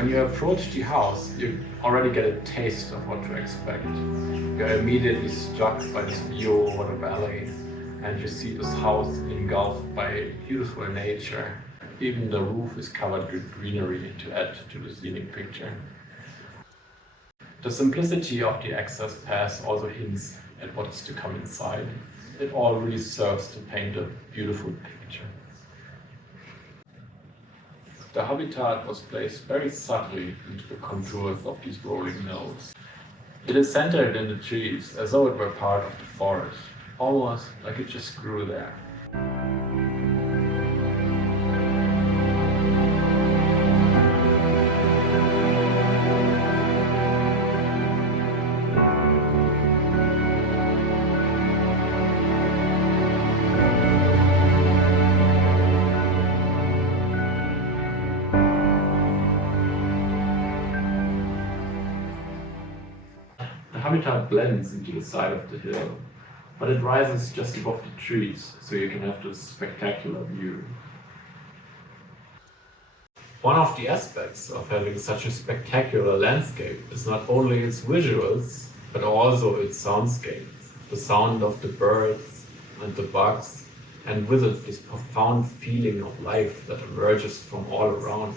When you approach the house, you already get a taste of what to expect. You're immediately struck by this view over the valley, and you see this house engulfed by beautiful nature. Even the roof is covered with greenery to add to the scenic picture. The simplicity of the access path also hints at what is to come inside. It all really serves to paint a beautiful picture. The habitat was placed very subtly into the contours of these rolling hills. It is centered in the trees as though it were part of the forest, almost like it just grew there. The habitat blends into the side of the hill, but it rises just above the trees, so you can have this spectacular view. One of the aspects of having such a spectacular landscape is not only its visuals, but also its soundscape. The sound of the birds and the bugs, and with it this profound feeling of life that emerges from all around.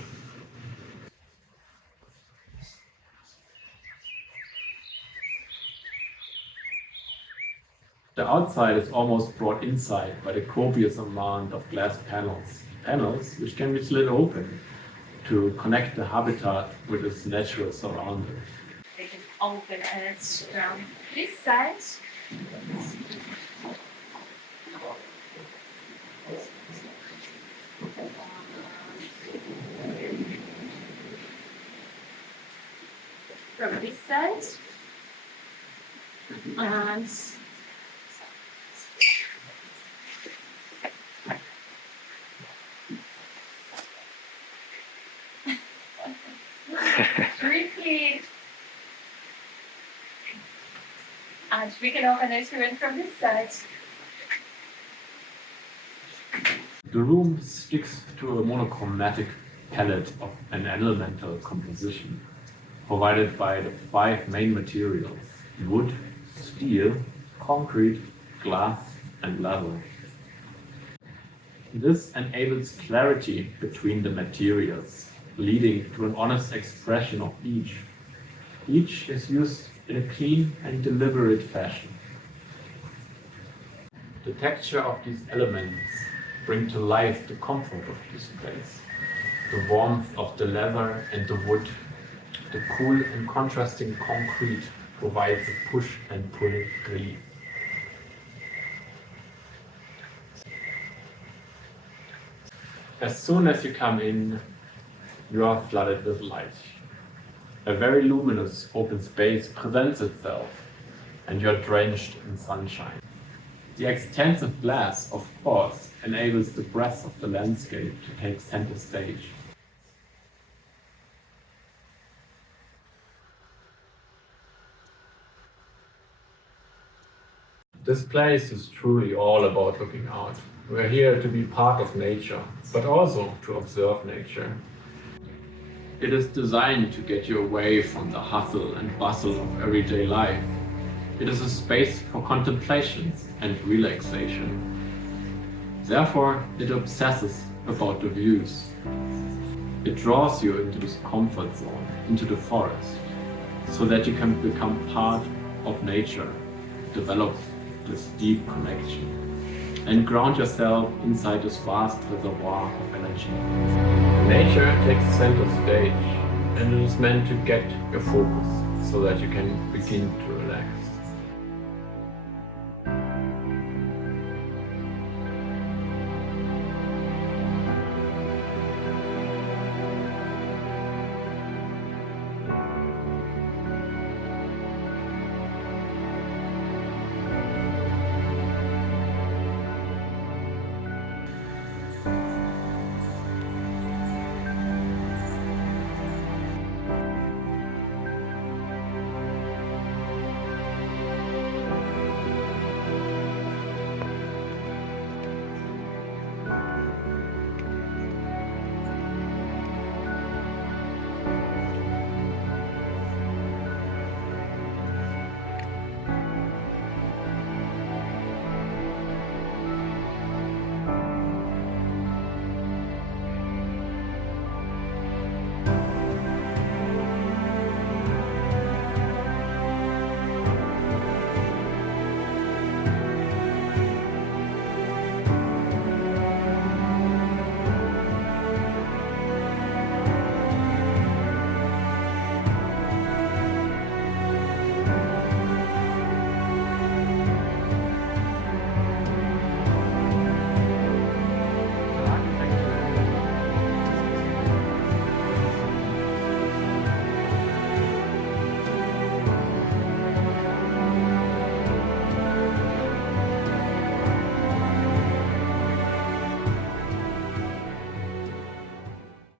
The outside is almost brought inside by the copious amount of glass panels which can be slid open to connect the habitat with its natural surroundings. They can open and it's from this side. From this side. And repeat. And we can open it from this side. The room sticks to a monochromatic palette of an elemental composition, provided by the 5 main materials: wood, steel, concrete, glass, and leather. This enables clarity between the materials, leading to an honest expression of each. Each is used in a clean and deliberate fashion. The texture of these elements bring to life the comfort of this place, the warmth of the leather and the wood. The cool and contrasting concrete provides a push and pull relief. As soon as you come in, you are flooded with light. A very luminous open space presents itself, and you are drenched in sunshine. The extensive glass, of course, enables the breadth of the landscape to take center stage. This place is truly all about looking out. We're here to be part of nature, but also to observe nature. It is designed to get you away from the hustle and bustle of everyday life. It is a space for contemplation and relaxation. Therefore, it obsesses about the views. It draws you into this comfort zone, into the forest, so that you can become part of nature, develop this deep connection, and ground yourself inside this vast reservoir of energy. Nature takes center stage, and it is meant to get your focus so that you can begin